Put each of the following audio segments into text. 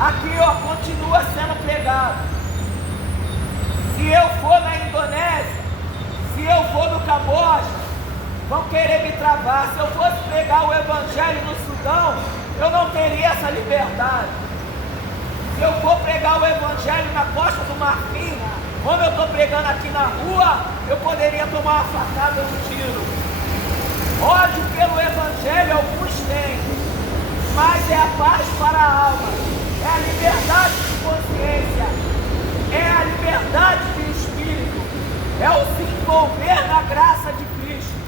aqui ó, continua sendo pregado. Se eu for na Indonésia, se eu for no Camboja, vão querer me travar. Se eu fosse pregar o Evangelho no Sudão, eu não teria essa liberdade. Se eu for pregar o Evangelho na Costa do Marfim, como eu estou pregando aqui na rua, eu poderia tomar uma facada, um tiro. Ódio pelo Evangelho alguns têm, mas é a paz para a alma, é a liberdade de consciência, é a liberdade de espírito, é o se envolver na graça de Cristo.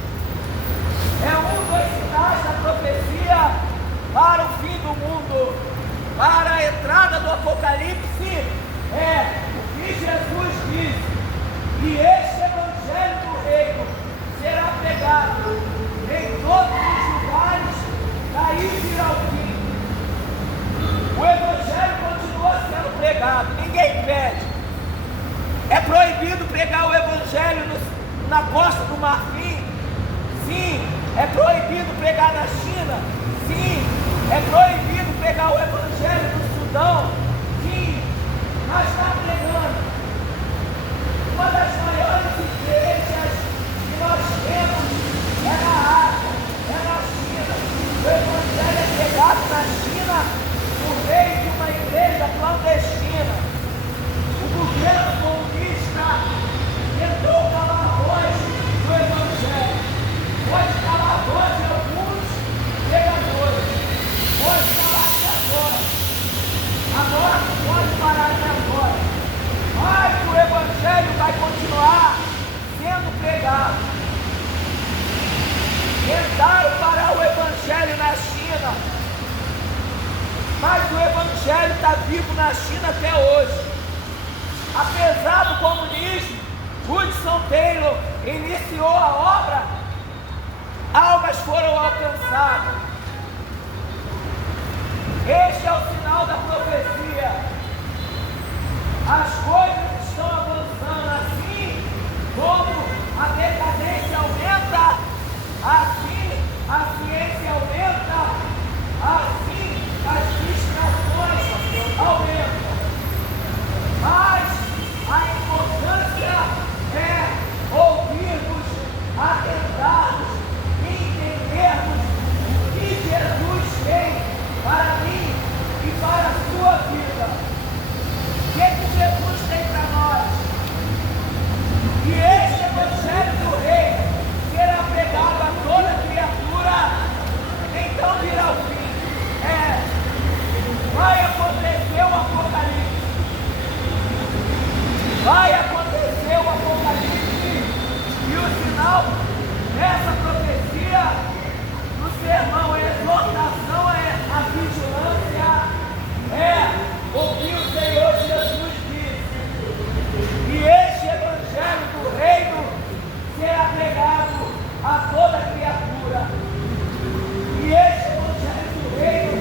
É um dos sinais da profecia para o fim do mundo, para a entrada do Apocalipse, é o que Jesus disse: e este Evangelho do Reino será pregado em todos os lugares, daí virá o fim. O Evangelho continua sendo pregado, ninguém impede. É proibido pregar o Evangelho na Costa do Marfim? Sim. É proibido pregar na China? Sim. É proibido pregar o Evangelho no Sudão? Sim. Mas está pregando. Uma das maiores igrejas que nós temos é na Ásia, é na China. O Evangelho é pregado na China por meio de uma igreja clandestina. O governo comunista tentou calar a voz do Evangelho. Pode calar a voz de alguns pregadores, pode calar até agora. Agora não pode parar até agora. Mas o Evangelho vai continuar sendo pregado. Tentaram parar o Evangelho na China, mas o Evangelho está vivo na China até hoje. Apesar do comunismo, Hudson Taylor iniciou a obra, almas foram alcançadas. Este é o sinal da profecia. As coisas estão avançando, assim como a decadência aumenta, assim a ciência aumenta, assim as distrações aumentam. Mas a importância é ouvirmos, atentarmos, entendermos o que Jesus tem para mim e para a sua vida. O que Jesus tem para nós? E este Evangelho do Reino será pregado a toda criatura, então virá o fim. Vai acontecer o Apocalipse. Vai acontecer o Apocalipse. E o sinal dessa profecia no sermão, a exortação à vigilância, é o que o Senhor Jesus disse: e este Evangelho do Reino será pregado a toda criatura. E este Evangelho do Reino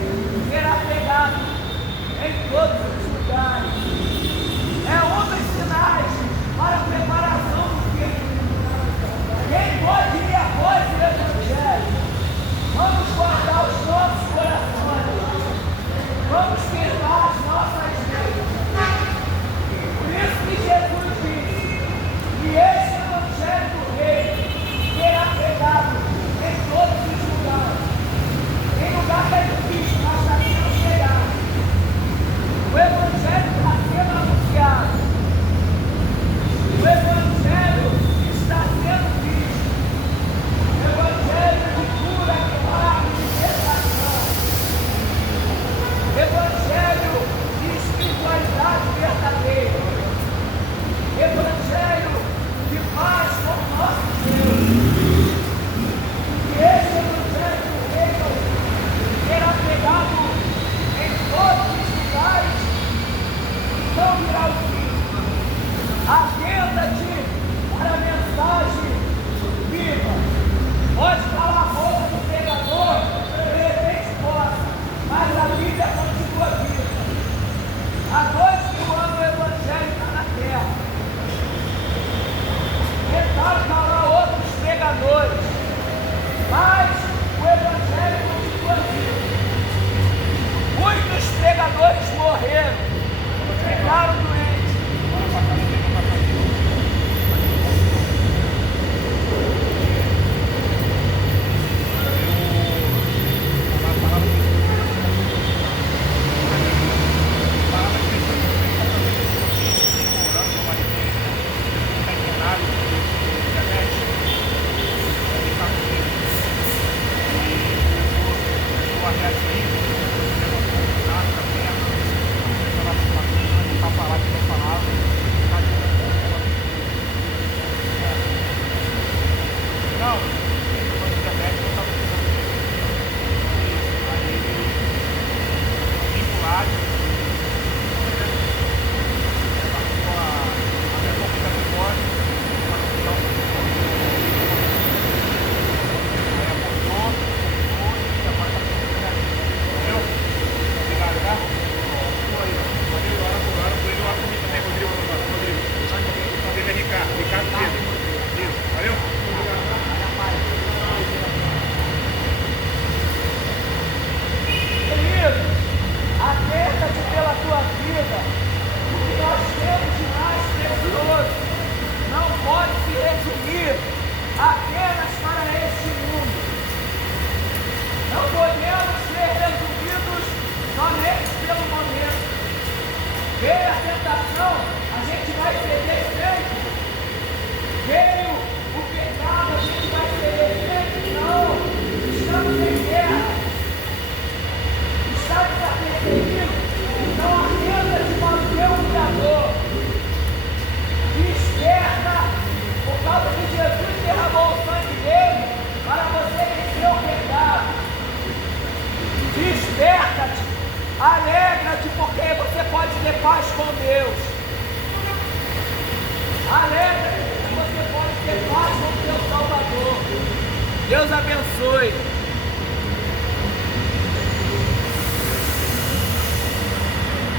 será pregado em todos os lugares. É um dos sinais para a preparação do fim. Quem pode ir após o Evangelho? Vamos guardar os nossos corações. Vamos firmar as nossas vidas. Por isso que Jesus disse: e este Evangelho do Reino será pregado em todos os lugares. Em lugar que é difícil, mas está sendo pregado. O Evangelho está sendo anunciado. O Evangelho está sendo visto. O Evangelho de cura, milagre, de libertação. Evangelho de espiritualidade verdadeira. Evangelho de paz com o nosso Deus. E esse Evangelho do Reino será pregado em todos os lugares, então virá o fim. Atenta-te para a mensagem viva. Pode calar a boca do pregador, de repente possa, mas a Bíblia continua viva. Há 2000 anos o Evangelho está na terra. Tentaram calar outros pregadores, mas o Evangelho continua vivo. Muitos pregadores morreram. a tentação, a gente vai ceder sempre. Veio o pecado, a gente vai ceder sempre. Não. Estamos em guerra. Está desapercebido. Então atenta-te para o teu Criador. Desperta, por causa que Jesus derramou o sangue dele para você vencer o pecado. Desperta-te, alegra-te, porque você pode ter paz com Deus. Alegra-te, porque você pode ter paz com o teu Salvador. Deus abençoe.